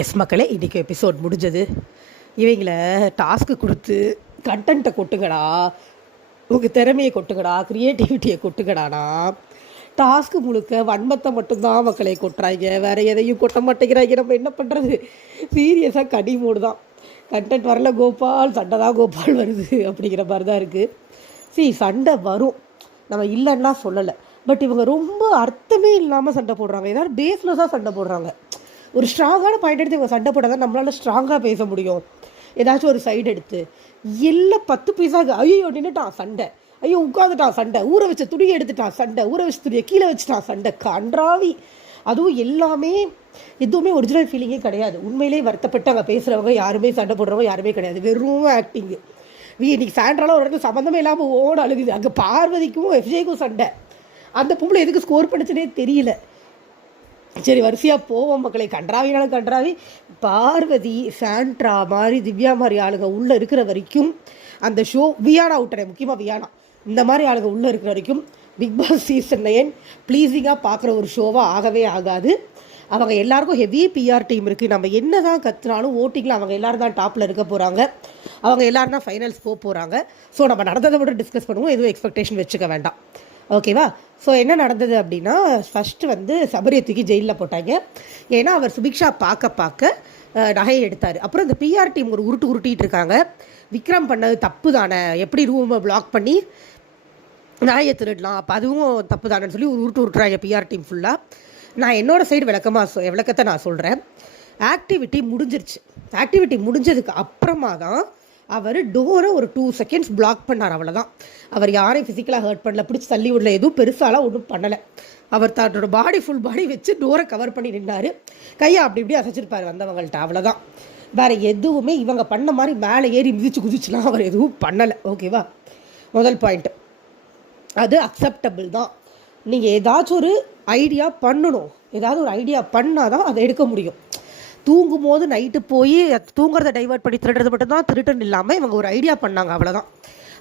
S மக்களே, இன்றைக்கி episode முடிஞ்சது. இவங்களை டாஸ்க்கு கொடுத்து கண்டென்ட்டை கொட்டுங்கடா, உங்கள் திறமையை கொட்டுங்கடா, க்ரியேட்டிவிட்டியை கொட்டுங்கடானா டாஸ்க்கு முழுக்க வன்மத்தை மட்டும்தான் மக்களை கொட்டுறாங்க, வேறு எதையும் கொட்ட மாட்டேங்கிறாங்க. நம்ம என்ன பண்ணுறது? சீரியஸாக கடி மூடு தான். கண்டென்ட் வரல கோபால், சண்டை தான் கோபால் வருது அப்படிங்கிற மாதிரி தான் இருக்குது. சண்டை வரும், நம்ம இல்லைன்னா சொல்லலை. பட் இவங்க ரொம்ப அர்த்தமே இல்லாமல் சண்டை போடுறாங்க, ஏதாவது பேஸ்லெஸ்ஸாக சண்டை போடுறாங்க. ஒரு ஸ்ட்ராங்கான பாயிண்ட் எடுத்து இவங்க சண்டை போட்டால் தான் நம்மளால் ஸ்ட்ராங்காக பேச முடியும். ஏதாச்சும் ஒரு சைடு எடுத்து எல்லாம் 10 பைசாக ஐயோ நின்றுட்டான் சண்டை, ஐயோ உட்காந்துட்டான் சண்டை, ஊற வச்ச துணியை எடுத்துட்டான் சண்டை, ஊற வச்ச துணியை கீழே வச்சுட்டான் சண்டை, கன்றாவி. அதுவும் எல்லாமே எதுவுமே ஒரிஜினல் ஃபீலிங்கே கிடையாது. உண்மையிலே வருத்தப்பட்டு அங்கே பேசுகிறவங்க யாருமே, சண்டை போடுறவங்க யாருமே கிடையாது, வெறும் ஆக்டிங்கு. இன்னைக்கு சாயந்தரம் ஒரு இடத்துல சம்மந்தமே இல்லாமல் ஓட அழுகுது. அங்கே பார்வதிக்கும் எஃப்ஜேக்கும் சண்டை. அந்த பொம்பளை எதுக்கு ஸ்கோர் பண்ணிச்சுனே தெரியல. சரி, வரிசையாக போவோம் மக்களை. கன்றாவினாலும் கன்றாவி. பார்வதி, சாண்ட்ரா மாதிரி, திவ்யா மாதிரி ஆளுங்க உள்ளே இருக்கிற வரைக்கும் அந்த ஷோ, வியானா விட்டுறேன், முக்கியமாக வியானா, இந்த மாதிரி ஆளுங்க உள்ளே இருக்கிற வரைக்கும் பிக் பாஸ் சீசன் 9 ப்ளீஸிங்காக பார்க்குற ஒரு ஷோவாக ஆகவே ஆகாது. அவங்க எல்லாருக்கும் ஹெவி பிஆர் டீம் இருக்குது. நம்ம என்ன தான் கற்றுனாலும் ஓட்டிங்கில் அவங்க எல்லோரும் தான் டாப்பில் இருக்க போகிறாங்க, அவங்க எல்லோரும் தான் ஃபைனல்ஸ் போகிறாங்க. ஸோ நம்ம நடந்ததை மட்டும் டிஸ்கஸ் பண்ணுவோம், எதுவும் எக்ஸ்பெக்டேஷன் வச்சுக்க வேண்டாம், ஓகேவா? ஸோ என்ன நடந்தது அப்படின்னா, ஃபஸ்ட்டு சபரியை தூக்கி ஜெயிலில் போட்டாங்க. ஏன்னா அவர் சுபிக்ஷா பார்க்க நகையை எடுத்தார். அப்புறம் இந்த பிஆர் டீம் ஒரு உருட்டிகிட்டு இருக்காங்க. விக்ரம் பண்ணது தப்பு தானே, எப்படி ரூமை பிளாக் பண்ணி நகையை திருடலாம், அப்போ அதுவும் தப்பு தானேன்னு சொல்லி ஒரு உருட்டுறாங்க பிஆர் டீம் ஃபுல்லாக. நான் என்னோடய சைடு விளக்கத்தை நான் சொல்கிறேன். ஆக்டிவிட்டி முடிஞ்சிருச்சு. ஆக்டிவிட்டி முடிஞ்சதுக்கு அப்புறமா தான் அவர் டோரை ஒரு 2 செகண்ட்ஸ் பிளாக் பண்ணார், அவ்வளோதான். அவர் யாரையும் ஃபிசிக்கலாக ஹர்ட் பண்ணல, பிடிச்சி தள்ளி விடல, எதுவும் பெருசாலாம் ஒன்றும் பண்ணலை. அவர் தன்னோட ஃபுல் பாடி வச்சு டோரை கவர் பண்ணி நின்னார். கையை அப்படி இப்படி அசைச்சிருப்பார் வந்தவங்கள்ட்ட, அவ்வளோதான். வேறு எதுவுமே இவங்க பண்ண மாதிரி மேலே ஏறி குதிச்சுலாம் அவர் எதுவும் பண்ணலை, ஓகேவா? முதல் பாயிண்ட்டு அது அக்செப்டபிள் தான். நீங்கள் ஏதாச்சும் ஒரு ஐடியா பண்ணணும், ஏதாவது ஒரு ஐடியா பண்ணால் தான் அதை எடுக்க முடியும். தூங்கும் போது நைட்டு போய் தூங்குறத டைவர்ட் பண்ணி திருடுறது மட்டும்தான் திருட்டுன்னு இல்லாமல் இவங்க ஒரு ஐடியா பண்ணாங்க, அவ்வளோதான்.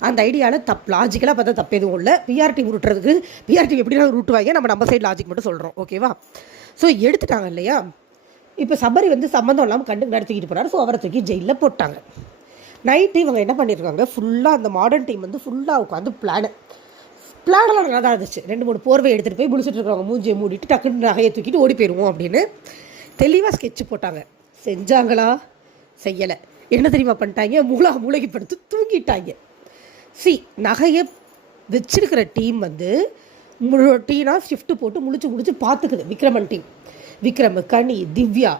அந்த ஐடியாவில் லாஜிக்கலாக பார்த்தா தப்பு எதுவும் இல்லை. பிஆர்டி உருட்டுறதுக்கு பிஆர்டி எப்படின்னா ரூட்டுவாங்க, நம்ம சைடு லாஜிக் மட்டும் சொல்கிறோம், ஓகேவா? ஸோ எடுத்துட்டாங்க இல்லையா? இப்போ சபரி சம்மந்தம் இல்லாமல் கண்டு நடத்திக்கிட்டு போனார். ஸோ அவரை தூக்கி ஜெயிலில் போட்டாங்க. நைட்டு இவங்க என்ன பண்ணியிருக்காங்க, ஃபுல்லாக அந்த மாடர்ன் டீம் ஃபுல்லாக உட்காந்து பிளானெல்லாம் நல்லா தான் இருந்துச்சு. 2-3 போர்வை எடுத்துகிட்டு போய் முடிச்சுட்டு இருக்கிறவங்க மூஞ்சியை மூடிட்டு டக்குன்னு நகையை தூக்கிட்டு ஓடி போயிடுவோம் அப்படின்னு தெளிவாக ஸ்கெட்சு போட்டாங்க. செஞ்சாங்களா? செய்யலை. என்ன தெரியுமா பண்ணிட்டாங்க? மூளைக்கு படுத்து தூங்கிட்டாங்க. நகையை வச்சிருக்கிற டீம் டீனாக ஷிஃப்ட்டு போட்டு முடிச்சு பார்த்துக்குது. விக்ரமன் டீம், விக்ரம், கனி, திவ்யா